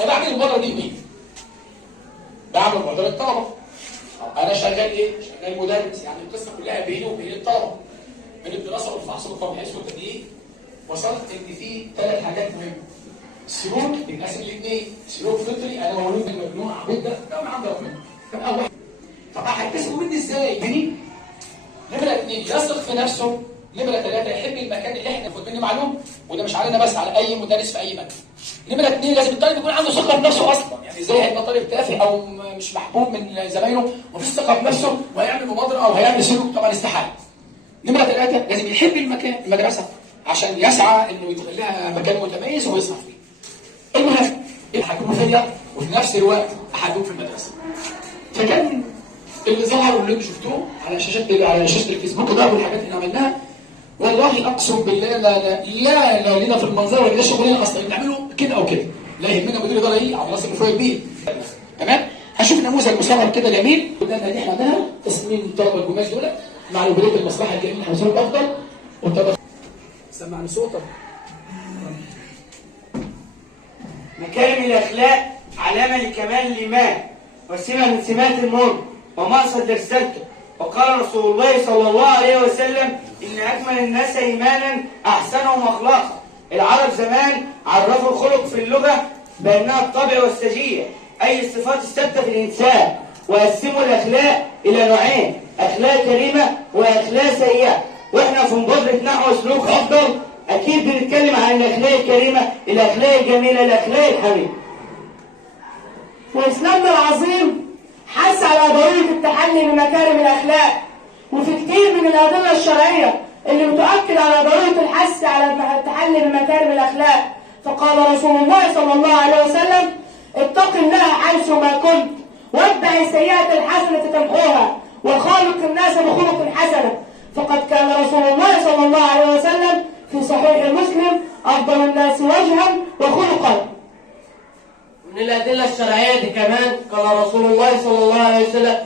انا بعمل المبادره دي لمين؟ بعمل مبادره للطلبه. انا شغال ايه؟ شغال مدرس، يعني القصه كلها بيني وبين الطلبه. من الدراسه والفحص والقوم الحس والتدقيق وصلت ان في 3 حاجات مهمه. السلوك بينقسم لاثنين، سلوك فطري انا مولود من مجنون عبيط ده من عند ربنا. ده اول. طب هيكتسبوا مني ازاي؟ دي نمره 2 يثق في نفسه. نمره 3 يحب المكان اللي احنا ناخد منه معلومه، وده مش علينا بس، على اي مدرس في اي مكان. نمره 2 لازم الطالب يكون عنده ثقه في نفسه اصلا، يعني ازاي هيبقى طالب تافه او مش محبوب من زمايله ومفيش ثقه في نفسه وهيعمل مبادره او هيعمل سلوك؟ طبعا استحاله. نمره 3 لازم يحب المكان المدرسه عشان يسعى انه يدخل لها مكان متميز ويصنع فيه. المهم هيكونوا فيا وفي نفس الوقت احدهم في المدرسه. فكان اللي ظهر واللي انتم شفتوه على شاشه الفيسبوك ده والحاجات اللي عملناها، والله اقسم بالله لا لنا في المنظره ولا شغلنا اصلا، بنعمله كده او كده، لا يهمنا مدير اداره ايه على راس المفروض كبير. تمام؟ هنشوف نموذج مصور كده جميل قدامنا اللي احنا عملناها، تصميم الطلبه الجمال دول مع الولايات المصلحه الجميل اللي هنوصله افضل. وطبعا سمعني صوتك. مكارم الاخلاق علامه لكمال الايمان وسمه من سمات الملك ومقصد لرسالته. وقال رسول الله صلى الله عليه وسلم: ان اكمل الناس ايمانا احسنهم اخلاقا. العرب زمان عرفوا الخلق في اللغه بانها الطبع والسجيه، اي الصفات الثابته في الانسان، وقسموا الاخلاق الى نوعين: اخلاق كريمه واخلاق سيئه. واحنا في مبادره نحو سلوك افضل اكيد بنتكلم عن الاخلاق الكريمه، الاخلاق الجميله، الاخلاق الحميده. وإسلامنا العظيم حث على ضرورة التحلي بمكارم الأخلاق، وفي كتير من الأدلة الشرعية اللي بتؤكد على ضرورة الحث على التحلي بمكارم الأخلاق. فقال رسول الله صلى الله عليه وسلم: اتق الله حيث ما كنت، واتبع السيئة الحسنة تمحوها، وخالق الناس بخلق حسنة. فقد كان رسول الله صلى الله عليه وسلم في صحيح مسلم أفضل الناس وجها وخلقا. من الأدلة الشرعية دي كمان قال رسول الله صلى الله عليه وسلم: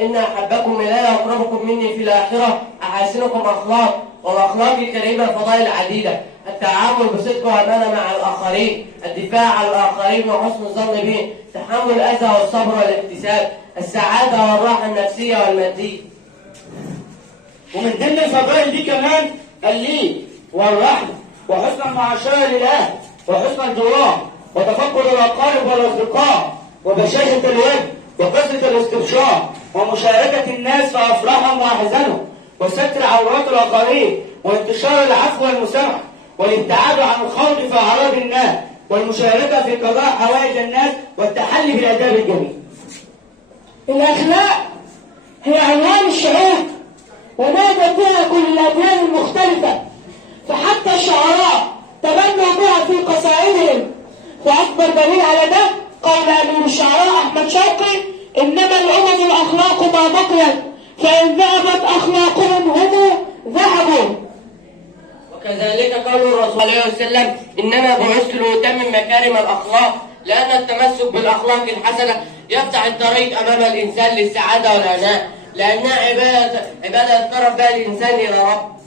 إن أحبكم إلي وأقربكم مني في الآخرة أحاسنكم أخلاق، والأخلاق الكريمة فضائل عديدة: التعامل بصدق وأمانة مع الآخرين، الدفاع عن الآخرين وحسن الظن بهم، تحمل الأذى والصبر والاحتساب، السعادة والراحة النفسية والمادية. ومن ضمن الفضائل دي كمان اللين والرحمه وحسن المعاشره للاهل وحسن الجوار وتفقد الاقارب والاصدقاء وبشاشه الوجه وكثره الاستبشار ومشاركه الناس في افراحهم واحزانهم وستر عورات الاخرين وانتشار العفو والمسامحه والابتعاد عن الخوض في اعراض الناس والمشاركه في قضاء حوائج الناس والتحلي بالاداب الجميل. الأخلاق هي عنوان الشعوب ونادت بها كل الأديان المختلفة، فحتى الشعراء تغنوا بها في قصائدهم. وأكبر دليل على ده قول أمير الشعراء أحمد شوقي: إنما الأمم الأخلاق ما بقيت، فإن ذهبت أخلاقهم هم ذهبوا. وكذلك قول الرسول صلى الله عليه وسلم: إنما بعثت لأتمم مكارم الأخلاق، لأن التمسك بالأخلاق الحسنة يفتح الطريق أمام الإنسان للسعادة والهناء، لأنها عبادة يتقرب بها الإنسان إلى رب.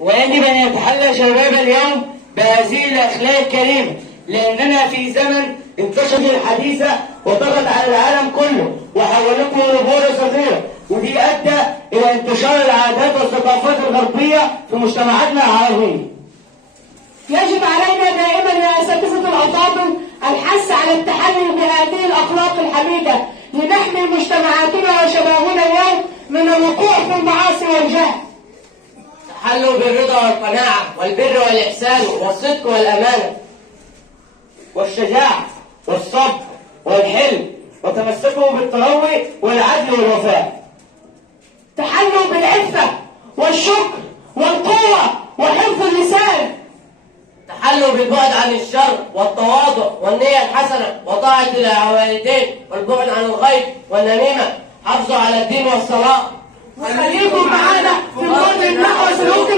ويجب أن يتحلى شباب اليوم بهذه الأخلاق الكريمة، لأننا في زمن انتشرت الحديثة وضغط على العالم كله وحولته لبورة صغيرة، ودي أدى إلى انتشار العادات والثقافات الغربية في مجتمعاتنا العربية. يجب علينا دائما يا أساتذة الأفاضل الحث على التحلي بهذه الأخلاق الحميدة لنحمي مجتمعاتنا وشبابنا اليوم من الوقوع في المعاصي والجهل. تحلوا بالرضا والقناعة والبر والإحسان والصدق والأمانة والشجاعة والصبر والحلم، وتمسكوا بالتروي والعدل والوفاء. تحلوا بالعفة والشكر والقوة وحفظ اللسان. تحلوا بالبعد عن الشر والتواضع والنية الحسنة وطاعة الوالدين والبعد عن الغيب والنميمة. حافظوا على الدين والصلاة. وخليكم معانا في مبادرة نحو سلوك